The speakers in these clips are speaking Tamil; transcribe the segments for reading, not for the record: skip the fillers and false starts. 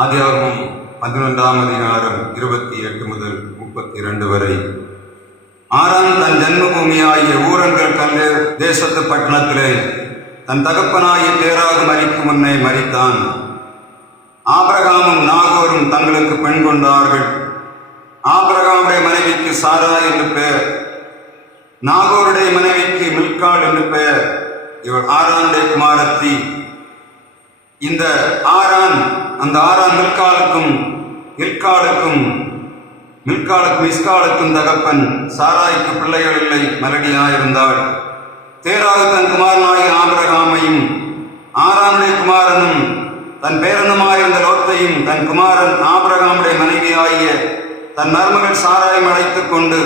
ஆதியாகமம் 11ஆம் அதிகாரம் 28 முதல் 32 வரை. ஆரான் தன் ஜன்மபூமியாகிய ஊரங்கள் கல்லே தேசத்து பட்டணத்திலே தன் தகப்பனாகிய தேராகு மரிக்கும் முன்னே மரித்தான். ஆபிரகாமும் நாகோரும் தங்களுக்கு பெண் கொண்டார்கள். ஆபிரகாமுடைய மனைவிக்கு சாரா என்று பெயர், நாகோருடைய மனைவிக்கு மில்காள் என்று பெயர். இவர் ஆரானுடைய குமாரத்தி. இந்த ஆரான் மில்காளுக்கும் இஸ்காளுக்கும் தகப்பன். சாராய்க்கு பிள்ளைகள் இல்லை, மலடியாயிருந்தாள். தேராகு தன் குமாரனாகிய ஆபிரகாமையும் ஆரானுடைய குமாரனும் தன் பேரனுமாயிருந்த லோத்தையும் தன் குமாரன் ஆபிரகாமுடைய மனைவியாகிய தன் மருமகள் சாராயும் அழைத்துக் கொண்டு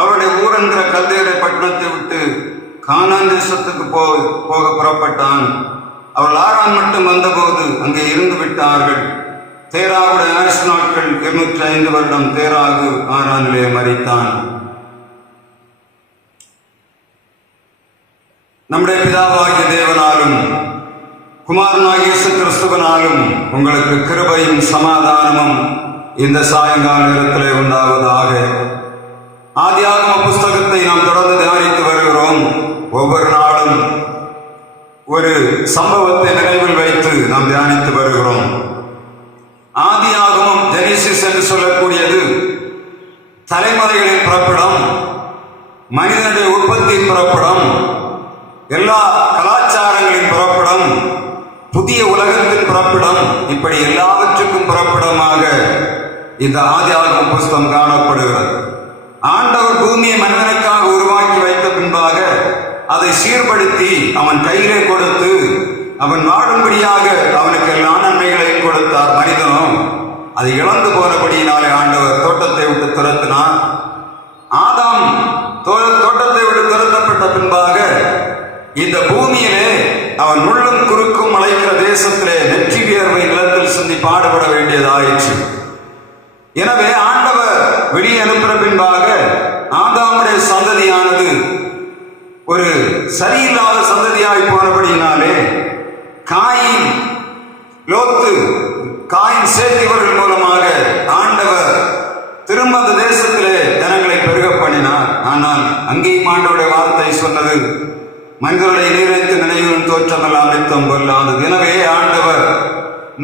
அவருடைய ஊரென்கிற கல்தேரை பட்டணத்தை விட்டு கானான் தேசத்துக்கு போக புறப்பட்டான். அவள் ஆரான் மட்டும் வந்தபோது அங்கே இருந்து விட்டார்கள். தேராகுடைய ஆயுசு நாட்கள் 205 வருடம். தேராகு ஆரானிலே மரித்தான். நம்முடைய பிதாவாகிய தேவனாலும் குமாரனாகிய இயேசு கிறிஸ்துவனாலும் உங்களுக்கு கிருபையும் சமாதானமும் இந்த சாயங்கால நேரத்திலே உண்டாவதாக. ஆதியாகம புஸ்தகத்தை நாம் தொடர்ந்து தியானித்து வருகிறோம். ஒவ்வொரு நாளும் ஒரு சம்பவத்தை நினைவில் வைத்து நாம் தியானித்து வருகிறோம். ஆதியாகமம் ஜெனிசிஸ் என்று சொல்லக்கூடியது தலைமுறைகளின் புறப்படம், மனிதனுடைய உற்பத்தியின் புறப்படம், எல்லா கலாச்சாரங்களின் புறப்படம், புதிய உலகத்தின் புறப்படம், இப்படி எல்லாவற்றுக்கும் புறப்படமாக இந்த ஆதியாகம புஸ்தகம் காணப்படுகிறது. ஆண்டவர் பூமியை மனிதனுக்காக உருவாக்கி வைத்த பின்பாக அதை சீர்படுத்தி அவன் கையிலே கொடுத்து அவன் வாழும்படியாக அவனுக்கு எல்லா நன்மைகளையும் கொடுத்தார். மனிதனும் அதை இழந்து போனபடியினாலே ஆண்டவர் தோட்டத்தை விட்டு துரத்தினார். ஆதாம் தோட்டத்தை விட்டு துரத்தப்பட்ட பின்பாக இந்த பூமியிலே அவன் முள்ளும் குறுக்கும் அழைக்கிற தேசத்திலே நெற்றி வியர்வை நிலத்தில் சிந்தி பாடுபட வேண்டியதாயிற்று. எனவே ஆண்டவர் வெளியே அனுப்பின பின்பாக ஆதாமுடைய சந்ததியானது ஒரு சரியில்லாத சந்ததியாய் போனபடியினாலே காயின், லோத்து, காயின் சேத்தியவர்கள் மூலமாக ஆண்டவர் திரும்ப அந்த தேசத்திலே ஜனங்களை பெருக பண்ணினார். ஆனால் அங்கேயும் ஆண்டவருடைய வார்த்தை சொன்னது, மனிதர்களை நீரைத்து நினைவும் தோற்றமெல்லாம் நித்தம் கொள்ளாதது. எனவே ஆண்டவர்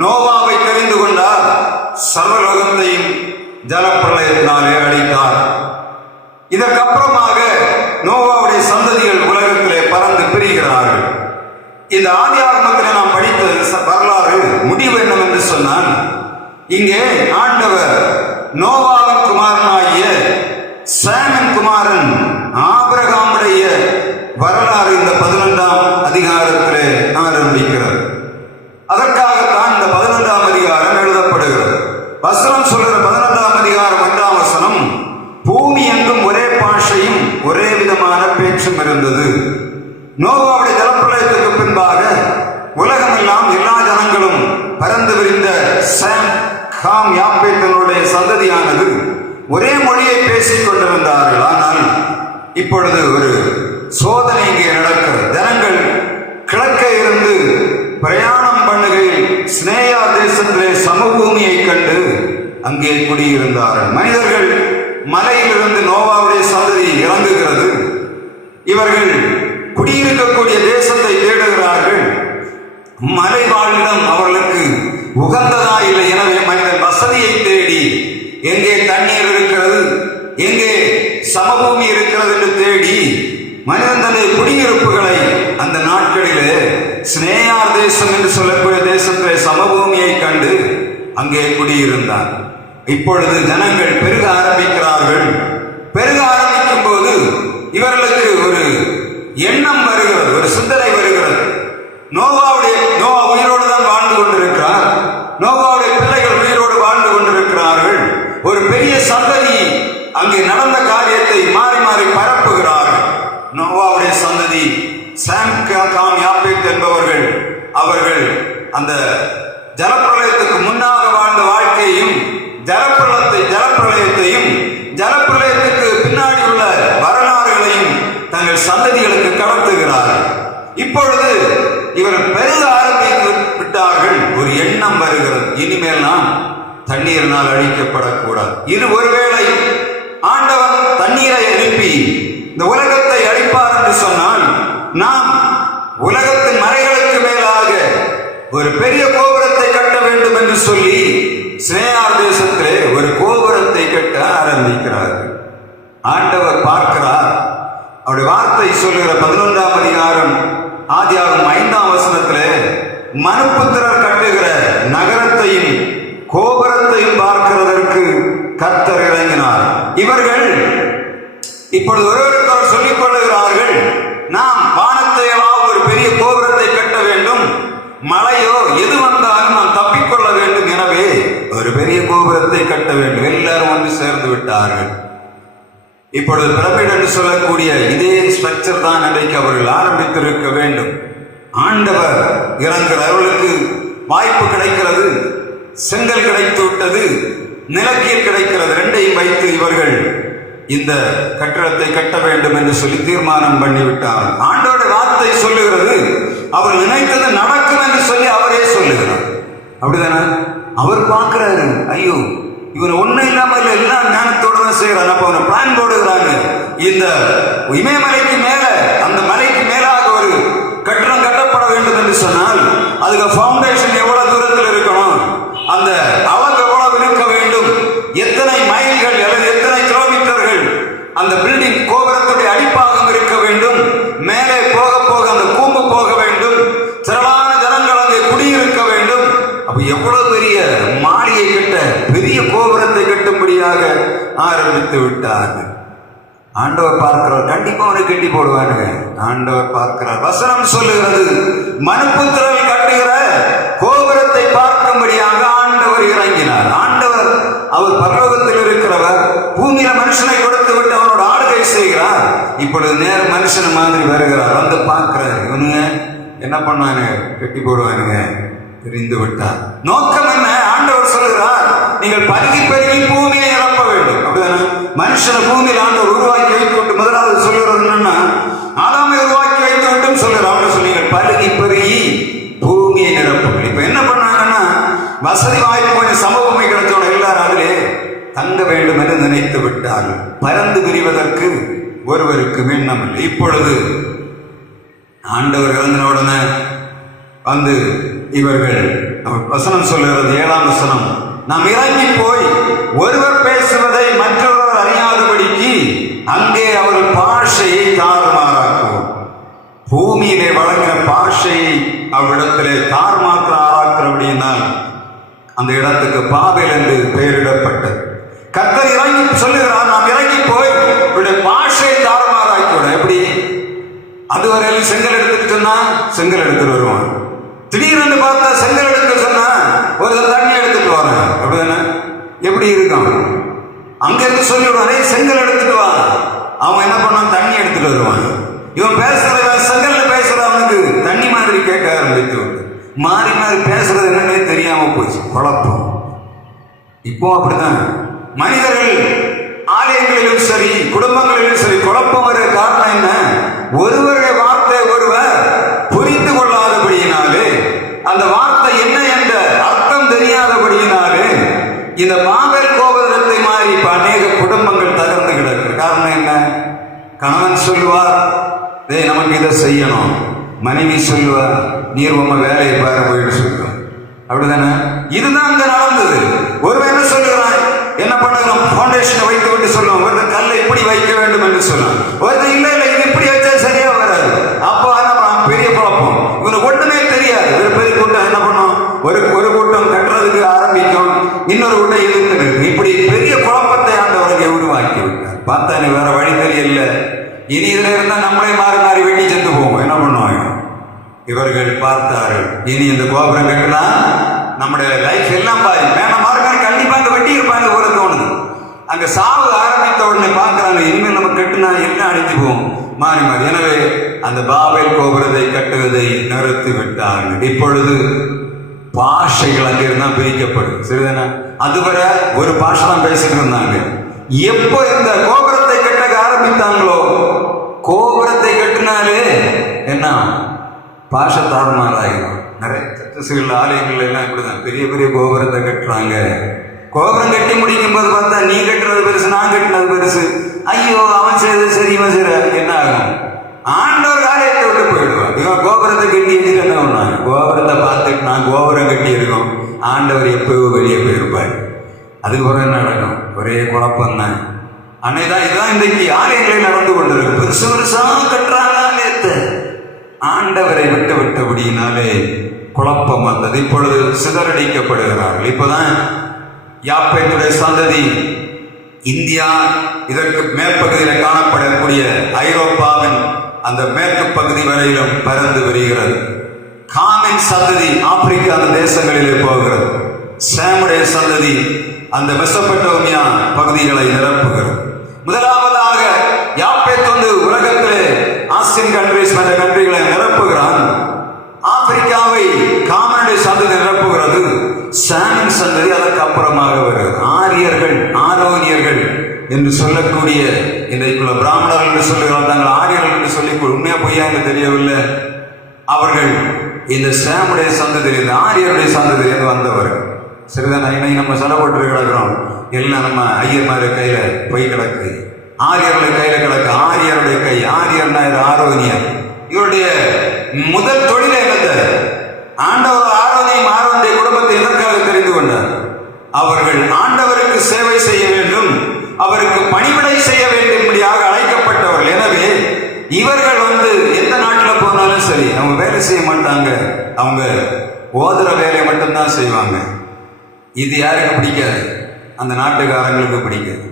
நோவாவை தெரிந்து கொண்டார். சர்வலோகத்தையும் ஜலப்பிரளயத்தினாலே அழித்தார். இதற்கப்புறமாக நோவாவுடைய சந்ததிகள் உலகத்திலே பறந்து பிரிகிறார்கள். இந்த ஆதியாகமத்திலே நாம் படித்த வரலாறு முடிவு என்னவென்று சொன்னால், இங்கே ஆண்டவர் நோவாவின் குமாரனாகிய சேமின் குமாரன் ஆபிரகாமுடைய வரலாறு இந்த 11ஆம் அதிகாரத்திலே ஆரம்பிக்கிறது. அதற்காகத்தான் இந்த 11ஆம் அதிகாரம் எழுதப்படுகிறது. வசனம் சொல்கிற 11ஆம் அதிகாரம் 1ஆம் வசனம், பூமி எங்கும் ஒரே பாஷையும் ஒரே விதமான பேச்சும் இருந்தது. நோவாவுடைய ஜலப்பிரளயத்துக்கு பின்பாக உலகமெல்லாம் எல்லா ஜனங்களும் பறந்து விரிந்த சாம், காம், யாப்பேத்தினுடைய சந்ததியானது ஒரே மொழியை பேசிக் கொண்டிருந்தார்கள். ஆனால் இப்பொழுது ஒரு சோதனை இங்கே நடக்கிறது. ஜனங்கள் கிழக்கே இருந்து பிரயாணம் பண்ணுகையில் ஸ்னேயா தேசத்திலே சமபூமியை கண்டு அங்கே குடியிருந்தார்கள். மனிதர்கள் மலையிலிருந்து நோவாவுடைய சந்ததி இறங்குகிறது. இவர்கள் குடியிருக்கக்கூடிய தேசத்தை தேடுகிறார்கள். மலை வாழ்விடம் அவர்களுக்கு உகந்ததா இல்லை. எனவே மனிதன் வசதியை தேடி எங்கே தண்ணீர் இருக்கிறது, எங்கே சமபூமி இருக்கிறது என்று தேடி மனிதன் தன்னுடைய குடியிருப்புகளை அந்த நாட்களிலே ஸ்னேயார் தேசம் என்று சொல்லக்கூடிய தேசத்திலே சமபூமியை கண்டு அங்கே குடியிருந்தார். இப்பொழுது ஜனங்கள் பெருக ஆரம்பிக்கிறார்கள். பெருக ஆரம்பிக்கும் போது இவர்களுக்கு ஒரு எண்ணம் வருகிறது, ஒரு சிந்தனை வருகிறது. நோவா உயிரோடு தான் வாழ்ந்து கொண்டிருக்கிறார். நோவாவுடைய பிள்ளைகள் உயிரோடு வாழ்ந்து கொண்டிருக்கிறார்கள். ஒரு பெரிய சந்ததி அங்கே நடந்த காரியத்தை மாறி மாறி பரப்புகிறார்கள். நோவாவுடைய சந்ததி சாம், காம், யாப்பேத் என்பவர்கள் அவர்கள் அந்த ஜலப்பிரளயத்துக்கு முன்னாக வாழ்ந்த வாழ்க்கையையும் ஜலப்பிரளயத்தையும் ஜலப்பிரளயத்துக்கு பின்னாடி உள்ள வரலாறுகளையும் தங்கள் சந்ததிகளுக்கு கடத்துகிறார்கள். இப்பொழுது இவர் பெருக ஆரம்பித்து விட்டார்கள். ஒரு எண்ணம் வருகிறது, இனிமேல் எல்லாம் தண்ணீரினால் அழிக்கப்படக்கூடாது. இது ஒருவேளை ஆண்டவன் தண்ணீரை எழுப்பி இந்த உலகத்தை அழிப்பார் என்று சொன்னால், நாம் உலகத்தின் மலைகளுக்கு மேலாக ஒரு பெரிய கோபுரத்தை கட்ட வேண்டும் என்று சொல்லி சினேயார் தேசத்திலே ஒரு கோபுரத்தை கட்ட ஆரம்பிக்கிறார்கள். ஆண்டவர் பார்க்கிறார். அவருடைய வார்த்தை சொல்லுகிற 11ஆம் அதிகாரம் ஆதியாகமம் 5ஆம் வசனத்திலே மனுப்புத்திரர் கட்டுகிற நகரத்தையும் கோபுரத்தையும் பார்க்கிறதற்கு கர்த்தர் இறங்கினார். இவர்கள் இப்பொழுது ஒருவருக்கவர் சொல்லிக் கொள்ளுகிறார்கள், நாம் வானத்தை எல்லாம் ஒரு பெரிய கோபுரத்தை கட்ட வேண்டும், மழையோ எது வந்தாலும் நாம் தப்பிக்கொள்ள வேண்டும், எனவே ஒரு பெரிய கோபுரத்தை கட்ட வேண்டும். எல்லாரும் வந்து சேர்ந்து விட்டார்கள். இப்பொழுது பிரமிட் என்று சொல்லக்கூடிய இதே ஸ்ட்ரக்சர் தான் இன்றைக்கு அவர்கள் ஆரம்பித்திருக்க வேண்டும். ஆண்டவர் இறங்குகிறார். அவர்களுக்கு வாய்ப்பு கிடைக்கிறது. செங்கல் கிடைத்து விட்டது, நிலக்கீர் கிடைக்கிறது. ரெண்டையும் வைத்து இவர்கள் இந்த கட்டிடத்தை கட்ட வேண்டும் என்று சொல்லி தீர்மானம் பண்ணிவிட்டார். ஆண்டவருடைய வார்த்தை சொல்லுகிறது, அவர் நினைத்தது நடக்கும் என்று சொல்லி அவரே சொல்லுகிறார். அப்படிதானே? அவர் பார்க்கிறாரு, ஐயோ இவன் ஒன்னும் இல்லாம இல்ல, எல்லாம் ஞானத்தோட தான் செய்யறாங்க. அப்ப அவனை பிளான் போடுகிறாங்க. இந்த இமயமலைக்கு மேல, அந்த மலைக்கு மேலாக ஒரு கட்டிடம் கட்டப்பட வேண்டும் என்று சொன்னால் அதுக்கு ஃபவுண்டேஷன் எவ்வளவு தூரத்தில் இருக்கணும், அந்த அளவு எவ்வளவு இருக்க வேண்டும், எத்தனை மைல்கள் அல்லது எத்தனை கிலோமீட்டர்கள் அந்த பில்டிங் கோபுரத்துடைய அடிப்பாகம் இருக்க வேண்டும், மேலே போக போக அந்த கூம்பு போக வேண்டும், திரளான ஜனங்கள் அங்கே குடியிருக்க வேண்டும். அப்ப எவ்வளவு பெரிய மாளிகை கட்ட, பெரிய கோபுரத்தை கட்டும்படியாக ஆரம்பித்து விட்டார்கள். ஆண்டவர் பார்க்கிறார். கண்டிப்பா அவனை கட்டி போடுவானுங்க. ஆண்டவர் பார்க்கிறார். வசனம் சொல்லுகிறது, மனுப்புத்திரர் கட்டுகிற கோபுரத்தை பார்க்கும்படியாக ஆண்டவர் இறங்கினார். ஆண்டவர் அவர் பரலோகத்தில் இருக்கிறவர், பூமியில மனுஷனை கொடுத்து விட்டு அவனோட ஆளுகை செய்கிறார். இப்பொழுது நேர மனுஷன் மாதிரி வருகிறார். வந்து பார்க்கிறார். இவனுங்க என்ன பண்ணாங்க? கட்டி போடுவானுங்க. தெரிந்து விட்டார். நோக்கம் என்ன? ஆண்டவர் சொல்லுகிறார், நீங்கள் பருகி பெருகி பூமியை நிரப்ப வேண்டும். அப்படிதானே? மனுஷனை பூமியில் ஆண்டவர் உருவாக்கி வைத்து விட்டு முதலாவது சொல்லுறது என்னன்னா, ஆதாமை உருவாக்கி வைத்து விட்டும் சொல்லுறார். அவனை சொல்லி பருகி பெருகி பூமியை நிரப்புங்கள். இப்ப என்ன பண்ணாங்கன்னா, வசதி வாய்ப்பு கொஞ்சம் சமூகமை கிடைச்சவன எல்லாரும் அதிலே தங்க வேண்டும் என்று நினைத்து விட்டார்கள். பறந்து விரிவதற்கு ஒருவருக்கு எண்ணம் இல்லை. இப்பொழுது ஆண்டவர் இறந்தின உடனே வந்து இவர்கள் வசனம் சொல்லுகிறது 7ஆம் வசனம், நாம் இறங்கி போய் ஒருவர் பேசுவதை மற்றொருவர் அறியாதபடிக்கு அங்கே அவர்கள் பாஷையை தாறுமாறாக்குவோம். பூமியிலே வழங்கின பாஷையை அவ்விடத்திலே தாறுமாற்ற ஆராக்கிறபடியினால் அந்த இடத்துக்கு பாபேல் என்று பெயரிடப்பட்டது. கர்த்தர் இறங்கி சொல்லுகிறார், நாம் இறங்கி போய் இவருடைய பாஷையை தாறுமாறாக்கிவிட. எப்படி? அதுவரையில் செங்கல் எடுத்துட்டு சொன்னா செங்கல் எடுத்துட்டு வருவான். திடீர்னு பார்த்தா செங்கல் எடுக்க சொன்னா ஒரு தண்ணி எடுத்துட்டு வரேன். அப்படிதானே? எப்படி இருக்கான்? அங்க இருந்து சொல்லிவிடுவானே செங்கல் எடுத்துட்டு வா. அவன் என்ன பண்ணான்? தண்ணி எடுத்துட்டு வருவான். இவன் பேசுற செங்கல்ல பேசுற அவனுக்கு தண்ணி மாதிரி கேட்க ஆரம்பித்து மாறி மாறி பேசுறது என்னன்னே தெரியாம போச்சு. குழப்பம். இப்போ அப்படித்தான் மனிதர்கள் ஆலயங்களிலும் சரி குடும்பங்களிலும் சரி குழப்பம் வர காரணம் என்ன? ஒருவருடைய வார்த்தை ஒருவர் புரிந்து கொள்ளாதபடியினாலே, அந்த வார்த்தை என்ன என்ற அர்த்தம் தெரியாதபடியினாலே இந்த பாபேல் கோபுரத்தை மாறி இப்ப அநேக குடும்பங்கள் தகர்ந்து கிடக்கு. காரணம் என்ன? கணவன் சொல்லுவார், நமக்கு இதை செய்யணும். மனைவி சொல்லுவார், நீர் உங்க வேலையை பாரு போயிட்டு சொல்லுவார். அப்படிதானே? இதுதான் அங்க நடந்தது. ஒருவன் என்ன சொல்லுகிறான்? என்ன பண்ணுகிறோம்? பவுண்டேஷனை வைத்து விட்டு சொல்லுவோம். ஒரு கல்லை இப்படி வைக்க வேண்டும் என்று சொல்லுவோம். ஒரு இல்ல இல்ல இது இப்படி வச்சா சரியா வராது. அப்போ பெரிய குழப்பம். இவனுக்கு ஒண்ணுமே தெரியாது. ஒரு பெரிய கூட்டம் என்ன பண்ணும்? ஒரு கூட்டம் கட்டுறதுக்கு ஆரம்பிக்கும், இன்னொரு கூட்டம் எதிர்த்து. இப்படி பெரிய குழப்பத்தை ஆண்டவருக்கு உருவாக்கி விட்டார். பார்த்தா வேற வழி தெரியல. இனி இதுல இருந்தா நம்மளே மாறி மாறி வெட்டி சென்று போவோம். என்ன பண்ணுவாங்க? இவர்கள் பார்த்தார்கள், இனி இந்த கோபுரம் கட்டினா நம்முடைய லைஃப் எல்லாம் பாதி வேணாம் மாறுகாரி கண்டிப்பா அங்க வெட்டி இருப்பாங்க போல தோணுது. அங்க சாவு ஆரம்பித்த உடனே பார்க்கிறாங்க, இனிமேல் நம்ம கட்டுனா எல்லாம் அழிஞ்சு போவோம் மாறி மாறி. எனவே அந்த பாபேல் கோபுரத்தை கட்டுவதை நிறுத்தி விட்டார்கள். இப்பொழுது பாஷைகள் அங்கிருந்தா பிரிக்கப்படும். சரிதானே? அதுவரை ஒரு பாஷை தான் பேசிட்டு இருந்தாங்க. எப்போ இந்த கோபுரத்தை கட்ட ஆரம்பித்தாங்களோ, கோபுரத்தை கட்டினாலே என்ன பாஷை தாறுமாறாயிடும். நிறைய சர்ச்சஸ்கள் ஆலயங்கள்ல எல்லாம் இப்படிதான் பெரிய பெரிய கோபுரத்தை கட்டுறாங்க. கோபுரம் கட்டி முடிக்கும் போது பார்த்தா நீ கட்டுறது பெருசு, நான் கட்டினது பெருசு, ஐயோ அவன் செய்தது சரி இவன் சரி, என்ன ஆகும்? ஆண்டவர் ஆலயத்தை விட்டு போயிடுவான். இவன் கோபுரத்தை கட்டி வச்சுட்டு என்ன பண்ணுவாங்க? கோபுரத்தை பார்த்துட்டு நான் கோபுரம் கட்டி இருக்கோம், ஆண்டவர் எப்போ வெளியே போயிருப்பார். அதுக்கப்புறம் என்ன நடக்கும்? ஒரே குழப்பம் தான். அன்னைதான் இதுதான் இன்றைக்கு ஆலயங்களில் நடந்து கொண்டிருக்கு. பெருசு பெருசா கட்டுறாங்க ஆலயத்தை, ஆண்டவரை விட்டு விட்டபடியினாலே குழப்பம் வந்தது. இப்பொழுது சிதறடிக்கப்படுகிறார்கள். இப்போதான் யாப்பேத்துடைய சந்ததி இந்தியா இதற்கு மேற்பகுதியில் காணப்படக்கூடிய ஐரோப்பாவின் அந்த மேற்கு பகுதி வரையிலும் பறந்து வருகிறது. காமின் சந்ததி ஆப்பிரிக்கா அந்த தேசங்களிலே போகிறது. சேமுடைய சந்ததி அந்த மெசொப்பட்டோமியா பகுதிகளை நிரப்புகிறது. முதலாவதாக யாப்பேத் வந்து உலகத்திலே ஆசியன் கண்ட்ரிஸ் மற்ற கண்ட்ரிகளை நிரப்புகிறான். ஆப்பிரிக்காவை காமனுடைய சந்ததி நிரப்புகிறது. சாமின் சந்ததி அதற்கு அப்புறமாக வருகிறது. ஆரியர்கள், ஆரோனியர்கள் என்று சொல்லக்கூடிய இன்றைக்குள்ள பிராமணர்கள் என்று சொல்லுகிறார். தாங்கள் ஆரியர்கள் என்று சொல்லி உண்மையா பொய்யா என்று தெரியவில்லை. அவர்கள் இந்த சாமுடைய சந்ததியில், இந்த ஆரியருடைய சந்ததியிலிருந்து வந்தவர்கள். சரிதான், இன்னைக்கு நம்ம செலவோட்டு கிடக்கிறோம். எல்லாம் நம்ம ஐயர்மாரு கையில போய் கிடக்கு, ஆரியருடைய கையில கிடக்கு. ஆரியருடைய கை, ஆரியர்னா ஆரோனியர். இவருடைய முதல் தொழில் என்னது? ஆண்டவர் ஆரோனையும் ஆரோனுடைய குடும்பத்தை எதற்காக தெரிந்து கொண்டார்? அவர்கள் ஆண்டவருக்கு சேவை செய்ய வேண்டும், அவருக்கு பணிவிடை செய்ய வேண்டும்படியாக அழைக்கப்பட்டவர்கள். எனவே இவர்கள் வந்து எந்த நாட்டில் போனாலும் சரி அவங்க வேலை செய்ய மாட்டாங்க, அவங்க ஓதுற வேலையை மட்டும்தான் செய்வாங்க. இது யாருக்கு பிடிக்காது? அந்த நாட்டுக்காரங்களுக்கு பிடிக்காது.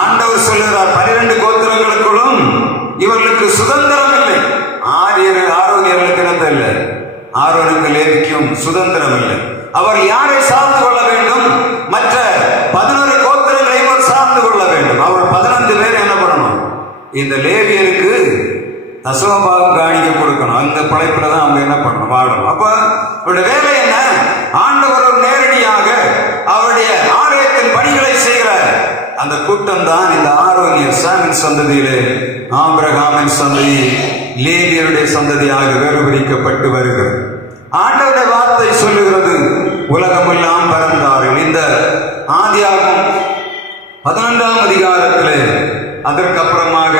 ஆண்டவர் சொல்லுகிறார் 12 கோத்திரங்களுக்குள்ளும் இவர்களுக்கு சுதந்திரம் இல்லை. ஆரோனியர்களுக்கு இடம் இல்லை, ஆரோனுக்கு லேவிக்கும் சுதந்திரம் இல்லை. அவர் யாரை சார்ந்து கொள்ள வேண்டும்? மற்ற 11 கோத்திரங்களையும் அவர் சார்ந்து கொள்ள வேண்டும். அவர் 11 பேர் என்ன பண்ணணும்? இந்த லேவியருக்கு தசமபாகம் காணிக்க கொடுக்கணும். அந்த படைப்புல தான் அவங்க என்ன பண்ணணும்? வாழணும். அப்ப அவருடைய வேலை என்ன? ஆண்டவர் நேரடியாக அவருடைய ஆலயத்தின் பணிகளை செய்கிற அந்த கூட்டம் தான் இந்த ஆரோனியர். சாமின் சந்ததியிலே ஆபிரகாமின் சந்ததி லேவியருடைய சந்ததியாக வேறுபிரிக்கப்பட்டு வருகிறது. ஆண்டவருடைய வார்த்தை சொல்லுகிறது, உலகமெல்லாம் பறந்தார்கள். இந்த ஆதியாகமம் 11ஆம் அதிகாரத்திலே அதற்கு அப்புறமாக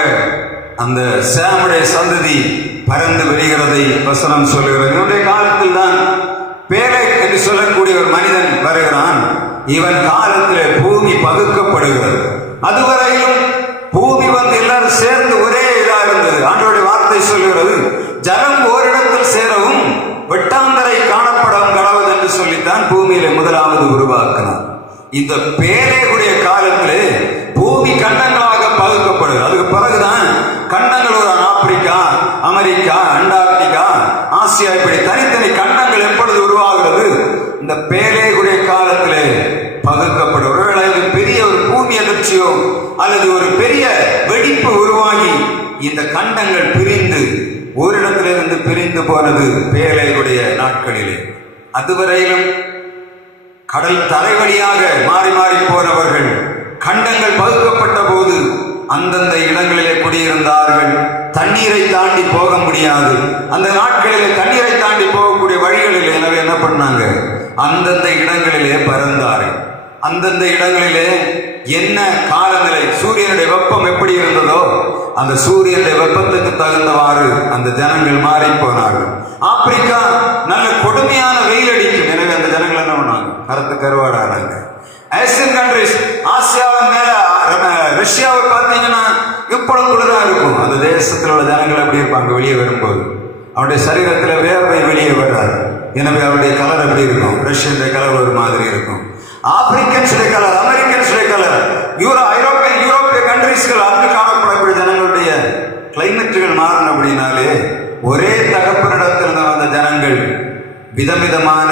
அந்த சாமுடைய சந்ததி பறந்து வருகிறதை வசனம் சொல்லுகிறது. இவருடைய காலத்தில் தான் பேலேக் என்று சொல்லக்கூடிய ஒரு மனிதன் வருகிறான். இவன் காலத்திலே பூமி பகுக்கப்படுகிறது. அதுவரையிலும் பூமி வந்து எல்லாரும் சேர்ந்து ஒரே இதா இருந்தது. ஆண்டவருடைய வார்த்தை சொல்லுகிறது, ஜலம் ஓரிடத்தில் சேரவும் வெட்டாந்தரை காணப்படும் கடவுள் என்று சொல்லித்தான் பூமியில முதலாவது உருவாக்கினார். இந்த பேலேகுடைய காலத்திலே பூமி கண்டங்களாக பகுக்கப்படுகிறது. அதுக்கு பிறகுதான் கண்டங்கள் ஆப்பிரிக்கா, அமெரிக்கா, அண்டார்டிகா, ஆசியா, இப்படி தனித்தனி கண்டங்கள் எப்பொழுது உருவாகிறது? இந்த பேலேகுடைய காலத்திலே பகுக்கப்படும். ஒருவேளை பெரிய ஒரு பூமி அதிர்ச்சியோ அல்லது ஒரு பெரிய வெடிப்பு உருவாகி இந்த கண்டங்கள் பிரிந்து ஓரிடத்திலிருந்து பிரிந்து போனது பேலேகுடைய நாட்களிலே. அதுவரையிலும் கடல் தரை வழியாக மாறி மாறி போனவர்கள் கண்டங்கள் பகுக்கப்பட்ட போது அந்தந்த இடங்களிலே குடியிருந்தார்கள். தண்ணீரை தாண்டி போக முடியாது. அந்த நாட்களிலே தண்ணீரை தாண்டி போகக்கூடிய வழிகளில் எனவே என்ன பண்ணாங்க? அந்தந்த இடங்களிலே பறந்தார்கள். அந்தந்த இடங்களிலே என்ன காலநிலை, சூரியனுடைய வெப்பம் எப்படி இருந்ததோ அந்த சூரியனுடைய வெப்பத்துக்கு தகுந்தவாறு அந்த ஜனங்கள் மாறி போனார்கள். ஆப்பிரிக்கா நல்ல கொடுமையான வெயில் அடிக்கும். எனவே அந்த ஜனங்கள் என்ன பண்ணாங்க? கருத்து கருவாடானாங்க. ஏசியன் கண்ட்ரிஸ், ஆசியாவின் மேல ரஷ்யாவை பார்த்தீங்கன்னா இப்பொழுது குளிரா இருக்கும். அந்த தேசத்தில் உள்ள ஜனங்கள் எப்படி இருப்பாங்க? வெளியே வரும்போது அவருடைய சரீரத்தில் வேர்வை வெளியே வராது. எனவே அவருடைய கலர் எப்படி இருக்கும்? ரஷ்யனுடைய கலர் ஒரு மாதிரி இருக்கும். ஆப்பிரிக்கன்ஸுடைய கலர், அமெரிக்கன்ஸுடைய கலர், யூரோப்பிய கண்ட்ரிஸ்கள் அங்கு காணப்படக்கூடிய ஜனங்களுடைய கிளைமேட்டுகள் மாறணும். அப்படின்னாலே ஒரே தகப்பனிடத்தில் வந்த ஜனங்கள் விதவிதமான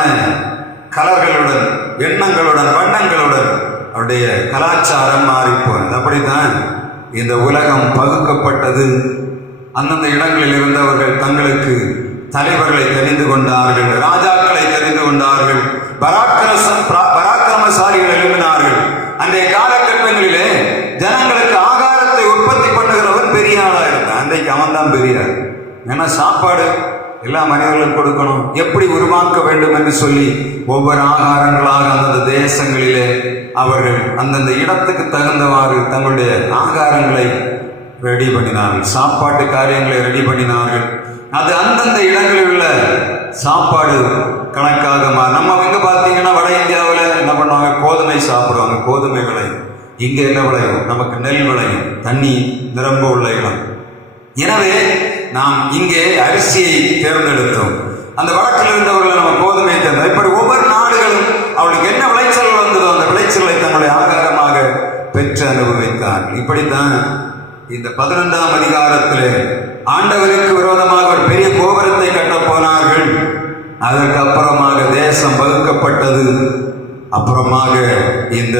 கலர்களுடன், எண்ணங்களுடன், வண்ணங்களுடன் அவருடைய கலாச்சாரம் மாறி போனது. அப்படித்தான் இந்த உலகம் பகுக்கப்பட்டது. அந்தந்த இடங்களில் இருந்தவர்கள் தங்களுக்கு தலைவர்களை தெரிந்து கொண்டார்கள், ராஜாக்களை தெரிந்து கொண்டார்கள், பராக்கிரமசாலிகள் எழுப்பினார்கள். அன்றைய காலகட்டங்களிலே ஜனங்களுக்கு ஆகாரத்தை உற்பத்தி பண்ணுகிறவன் பெரிய ஆளா இருந்தான். அன்றைக்கு அவன் தான் பெரிய ஆள். ஏன்னா சாப்பாடு எல்லா மனிதர்களும் கொடுக்கணும், எப்படி உருவாக்க வேண்டும் என்று சொல்லி ஒவ்வொரு ஆகாரங்களாக அந்தந்த தேசங்களிலே அவர்கள் அந்தந்த இடத்துக்கு தகுந்தவாறு தங்களுடைய ஆகாரங்களை ரெடி பண்ணினார்கள், சாப்பாட்டு காரியங்களை ரெடி பண்ணினார்கள். அது அந்தந்த இடங்களில் உள்ள சாப்பாடு கணக்காக நம்ம இங்க பார்த்தீங்கன்னா வட இந்தியாவில் என்ன பண்ணுவாங்க, கோதுமை சாப்பிடுவாங்க, கோதுமை விளையும். இங்கே என்ன விளையும், நமக்கு நெல் விளையும், தண்ணி நிரம்ப உள்ள இடம். எனவே நாம் இங்கே அரிசியை தேர்ந்தெடுத்தோம், அந்த வடக்கில் இருந்தவர்களை நம்ம கோதுமையை தேர்ந்தோம். இப்படி ஒவ்வொரு நாடுகளும் அவளுக்கு என்ன விளைச்சல் வந்ததோ அந்த விளைச்சலை தங்களுடைய ஆகாரமாக பெற்று அனுபவித்தார். இப்படித்தான் இந்த 11ஆம் அதிகாரத்திலே ஆண்டவருக்கு விரோதமாக ஒரு பெரிய கோபுரத்தை கட்டப் போனார்கள். அதற்கு அப்புறமாக தேசம் வகுக்கப்பட்டது. அப்புறமாக இந்த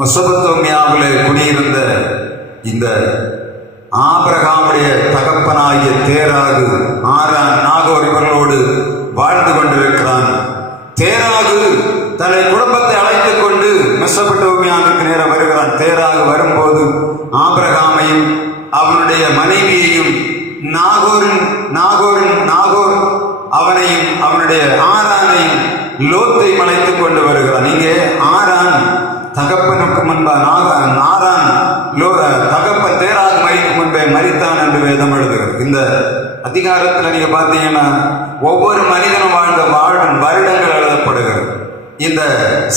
மெசொப்பொத்தேமியாவிலே குடியிருந்த இந்த ஆபிரகாமுடைய தகப்பனாகிய தேராகு, ஆரான், நாகோர் இவர்களோடு வாழ்ந்து கொண்டிருக்கிறான். தேராகு தன்னை குடும்பத்தை அழைத்துக் கொண்டு மெசொப்பொத்தேமியாவுக்கு நேரம் வருகிறான். தேராகு வரும்போது ஆபிரகாமையும் அவனுடைய மனைவியையும் நாகோர் அவனையும் அவனுடைய ஆரானையும் லோத்தையும் அழைத்துக் கொண்டு வருகிறான். இங்கே ஆரான் தகப்பனுக்கு முன்பா ஆரான் தகப்பன் தேராகு மறிக்கு முன்பே மரித்தான் என்று வேதம் எழுதுகிறது. இந்த அதிகாரத்தில் நீங்க பார்த்தீங்கன்னா ஒவ்வொரு மனிதனும் வாழ்ந்த வாழும் வருடங்கள் எழுதப்படுகிறது. இந்த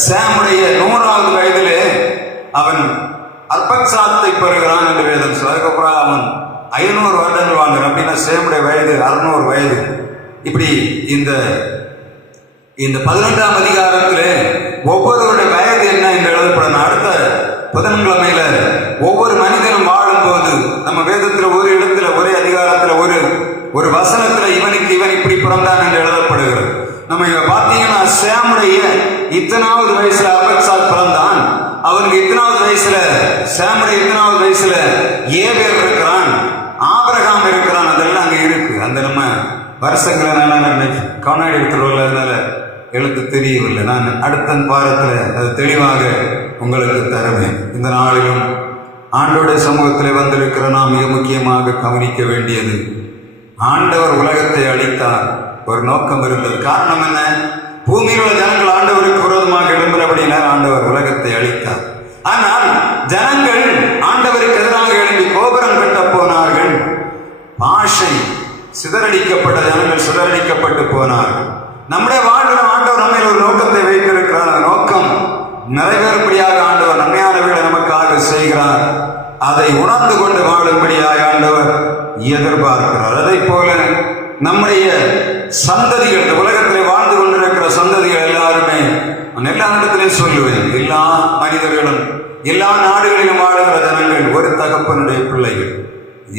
சாமுடைய 100வது வயதிலே அவன் அர்பக்சாத்தை பெறுகிறான் என்று வேதம் சொல்ல. அதுக்கப்புறம் அவன் 500 வருடங்கள் வாழ்ந்தான். அப்படின்னா சேமுடைய வயது 600 வயது. இப்படி இந்த 11ஆம் அதிகாரத்திலே ஒவ்வொருவருடைய வயது என்ன என்று எழுதப்படும். அடுத்த புதன்கிழமையில ஒவ்வொரு மனிதனும் வாழும்போது நம்ம வேதத்தில் ஒரு இடத்துல ஒரே அதிகாரத்தில் ஒரு வசனத்தில் இவன் இப்படி பிறந்தான் என்று எழுதப்படுகிறது. நம்ம இவ பார்த்தீங்கன்னா சேமுடைய இத்தனாவது வயசுல அர்பக்சாத் பிறந்தான். அவனுக்கு இத்தனாவது வயசுல சேமுடைய இத்தனாவது வயசுல ஏபேர் இருக்கிறான், ஆபிரகாம் இருக்கிறான். அதெல்லாம் அங்க இருக்கு. அந்த நம்ம வருஷங்களை நான் கவனாடி எடுத்துருவோம்ல, அதனால எழுத்து தெரியவில்லை. நான் அடுத்த வாரத்தில் அது தெளிவாக உங்களுக்கு தருவேன். இந்த நாளிலும் ஆண்டோடைய சமூகத்தில் வந்திருக்கிற நாம் மிக முக்கியமாக கவனிக்க வேண்டியது, ஆண்டவர் உலகத்தை அளித்தார், ஒரு நோக்கம் இருந்தது. காரணம் என்ன? பூமியில் உள்ள ஜனங்கள் ஆண்டவருக்கு விரோதமாக எழும்புறபடினால் ஆண்டவர் உலகத்தை அளித்தார். ஆனால் ஜனங்கள் ஆண்டவருக்கு எதிராக எழும்பி கோபுரம் கட்ட போனார்கள். பாஷை சிதறடிக்கப்பட்ட ஜனங்கள் சிதறடிக்கப்பட்டு போனார்கள். நம்முடைய வாழ்வில் ஆண்டவர் நம்ம ஒரு நோக்கத்தை வைத்திருக்கிறார். அந்த நோக்கம் நிறைவேறும்படியாக ஆண்டவர் நன்மையானவர்களை நமக்காக செய்கிறார். அதை உணர்ந்து கொண்டு வாழும்படியாக ஆண்டவர் எதிர்பார்க்கிறார். அதை போல நம்முடைய சந்ததிகள், இந்த உலகத்தில் வாழ்ந்து கொண்டிருக்கிற சந்ததிகள் எல்லாருமே, எல்லா இடத்திலையும் சொல்லுவேன், எல்லா மனிதர்களும் எல்லா நாடுகளிலும் வாழுகிற ஜனங்கள் ஒரு தகப்பனுடைய பிள்ளைகள்.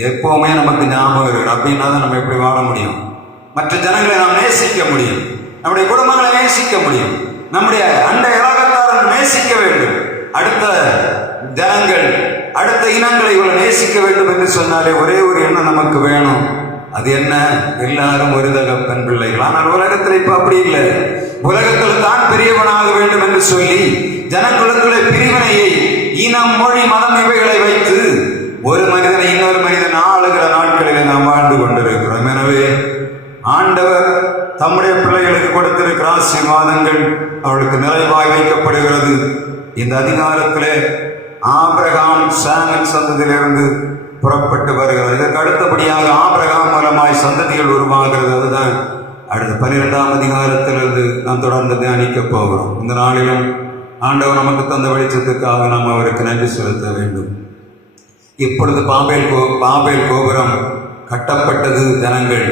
எப்பவுமே நமக்கு ஞாபகம் இருக்கு. அப்படின்னா தான் நம்ம எப்படி வாழ முடியும், மற்ற ஜனங்களை நாம் நேசிக்க முடியும், நம்முடைய குடும்பங்களை நேசிக்க முடியும், நம்முடைய அண்டை இலகத்தாரை நேசிக்க வேண்டும். அடுத்த ஜனங்கள், அடுத்த இனங்களை இவளை நேசிக்க வேண்டும் என்று சொன்னாலே ஒரே ஒரு எண்ணம் நமக்கு வேணும். அது என்ன? எல்லாரும் ஒரு தகப்பன் பிள்ளைகள். ஆனால் உலகத்தில் இப்ப அப்படி இல்லை. உலகத்தில் தான் பெரியவனாக வேண்டும் என்று சொல்லி ஜனங்களுக்குள்ள பிரிவினையை, இனம், மொழி, மதம் இவைகளை வைத்து ஒரு மனிதனை இன்னொரு மனிதன் ஆளுகிற நாட்களில் நாம் வாழ்ந்து கொண்டிருக்கிறோம். எனவே ஆண்டவர் தம்முடைய பிள்ளைகளுக்கு கொடுத்திருக்கிற ஆசீர்வாதங்கள் அவளுக்கு நிறைவாய் வைக்கப்படுகிறது. இந்த அதிகாரத்திலே ஆபிரகாம் சாமின் சந்ததியிலிருந்து புறப்பட்டு வருகிறது. இதற்கு அடுத்தபடியாக ஆபிரகாம் மூலமாய் சந்ததிகள் உருவாகிறது. அதுதான் அடுத்த 12ஆம் அதிகாரத்திலிருந்து நாம் தொடர்ந்து தியானிக்க போகிறோம். இந்த நாளிலும் ஆண்டவர் நமக்கு தந்த வெளிச்சத்துக்காக நாம் அவருக்கு நன்றி செலுத்த வேண்டும். இப்பொழுது பாபேல் கோபுரம் கட்டப்பட்டது, ஜனங்கள்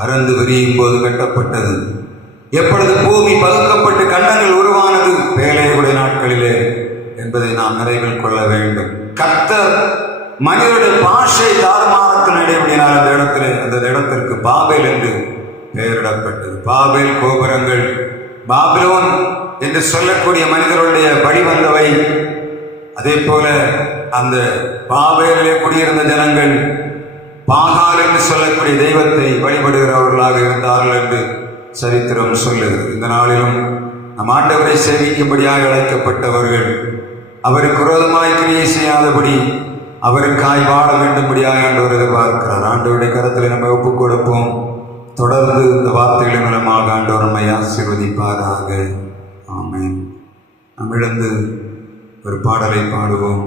பறந்து விரியும் போது கட்டப்பட்டது. எப்பொழுது பூமி பகுக்கப்பட்டு கண்டங்கள் உருவானது, பேழையுடைய நாட்களிலே என்பதை நாம் நிறைவில் கொள்ள வேண்டும். கர்த்தர் மனிதனுடைய பாஷை தாறுமாறக்கு நடைபெறினார். அந்த இடத்திற்கு பாபேல் என்று பெயரிடப்பட்டது. பாபேல் கோபுரங்கள், பாபிலோன் என்று சொல்லக்கூடிய மனிதர்களுடைய வழிவந்தவை. அதே போல அந்த பாபேலிலே குடியிருந்த ஜனங்கள் பாகால் என்று சொல்லக்கூடிய தெய்வத்தை வழிபடுகிறவர்களாக இருந்தார்கள் என்று சரித்திரம் சொல்லுகிறது. இந்த நாளிலும் நம் ஆண்டவரை சேவிக்கும்படியாக அழைக்கப்பட்டவர்கள், அவருக்கு விரோதமாய் கிரியை செய்யாதபடி அவருக்காய் வாழ வேண்டும்படியாக ஆண்டவர் எதிர்பார்க்கிறார். ஆண்டவருடைய கரத்தில் நம்ம ஒப்புக் கொடுப்போம். தொடர்ந்து இந்த வார்த்தைகளின் மூலமாக ஆண்டவர் நம்மை ஆசீர்வதிப்பாராக. ஆமென். நாம் எழுந்து ஒரு பாடலை பாடுவோம்.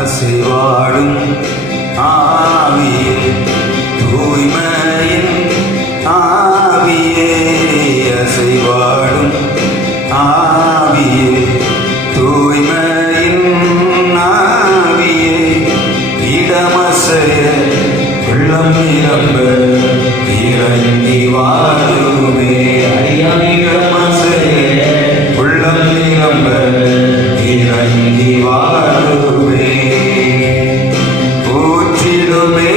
அசைவாடும் ஆவியே, தூய்மையின் ஆவியே, அசைவாடும் ஆவியே, தூய்மையின் ஆவியே, இடமசைய உள்ளம் நிரம்ப இறங்கி வாழுமே. இடமசைய உள்ளம் நிரம்ப இறங்கி வாழுமே. ஊற்றிடுமே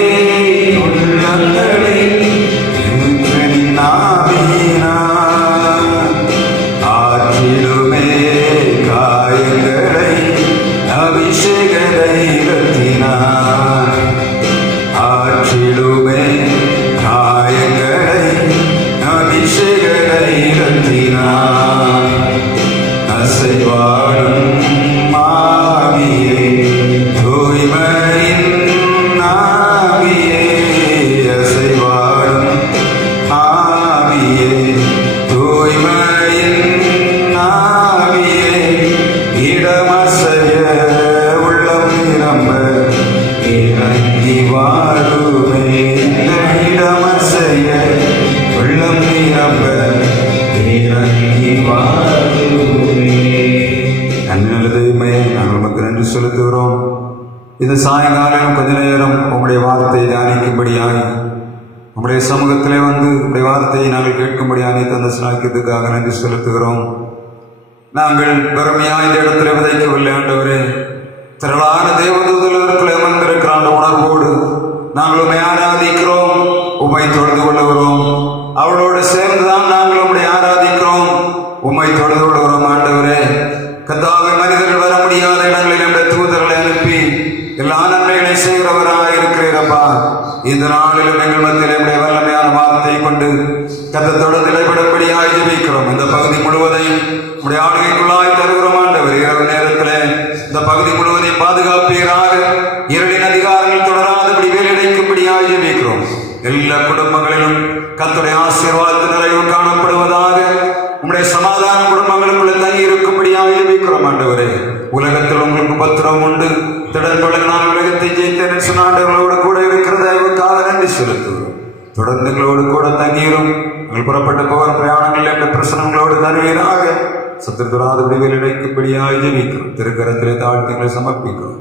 உள்ளங்களை ஆற்றிடுமே காயங்களை அபிஷேக தைலத்தினார். ஆற்றிடுமே காயங்களை அபிஷேக தைலத்தினார். அசைவாடும் ஆவியே, தூய்மையின் ஆவியே, அசைவாடும் ஆவியே, தூய்மையின் ஆவியே, இடமசைய உள்ளம் நிரம்ப இறங்கி வாழுமே. இடமசைய உள்ளம் நிரம்ப இறங்கி வாழுமே. நன்மையுமே நாங்கள் உமக்கு நன்றி செலுத்துகிறோம். இது சாயங்காலம் கொஞ்ச நேரம் உங்களுடைய வார்த்தையை தியானிக்கும்படியாய் உங்களுடைய சமூகத்திலே வந்து உங்களுடைய வார்த்தையை நாங்கள் கேட்கும்படியாய் தந்த சிலாக்கியத்துக்காக நன்றி செலுத்துகிறோம். நாங்கள் பெருமையாக இந்த இடத்துல விதைக்கவில்லை ஆண்டவரே. திரளான தேவதூதர்களுக்குள்ளே அமர்ந்திருக்கிற அந்த உணர்வோடு நாங்கள் உண்மை ஆராதிக்கிறோம், உண்மை தொழுது கொள்ளுகிறோம். அவளோடு சேர்ந்துதான் நாங்கள் உண்மை ஆராதிக்கிறோம், உண்மை தொழுது கொள்ளுகிறோம். ஆண்டவரே, கர்த்தாவே, மனிதர்கள் வர முடியாத இடங்களில் நம்முடைய தூதர்களை அனுப்பி எல்லா நன்மைகளை செய்கிறவராக இருக்கிறீரப்பா. இந்த நாளிலும் எங்கள் மத்தியில் நம்முடைய வல்லமையான வார்த்தையை கொண்டு கர்த்தத்தோடு நிலைப்படப்படியாய் ஜெபிக்கிறோம். இந்த பகுதி முழுவதையும் நம்முடைய ஆளுகைக்குள்ளாய் தருகிறோம். ஆண்டவர், இரவு நேரத்தில் இந்த பகுதி முழுவதையும் பாதுகாப்பீராக. இருளின் அதிகாரங்கள் தொடராதபடி வேலையடைக்கும்படியாய் ஜெபிக்கிறோம். எல்லா குடும்பங்களிலும் கர்த்தருடைய ஆசீர்வாதத்தின் நிறைவு காணப்படுவதாக. உம்முடைய சமாதான குடும்பங்களுக்குள்ள தங்கி இருக்கும்படியாக ஜெபிக்கிறோம். ஆண்டவரே, உலகத்தில் உங்களுக்கு பத்திரம் உண்டு, திடன்பட நான் உலகத்தை ஜெயித்தேன் சொன்ன ஆண்டவர்களோடு கூட இருக்கிற தயவுக்காக நன்றி செலுத்துகிறோம். தொடர்ந்து எங்களோடு கூட தங்கிரும். எங்கள் புறப்பட்டு போகிற பிரயாணங்கள் என்ற பிரசனங்களோடு தருவீராக. சத்துருராதபடி வேலையடைக்கும்படியாக ஜெபிக்கிறோம். திருக்கரத்திலே தாழ்த்துக்களை சமர்ப்பிக்கிறோம்.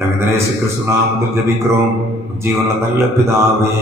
ரவீந்திரேசு கிறிஸ்து நாமத்தில் ஜெபிக்கிறோம். ஜீவன நல்ல பிதாவே.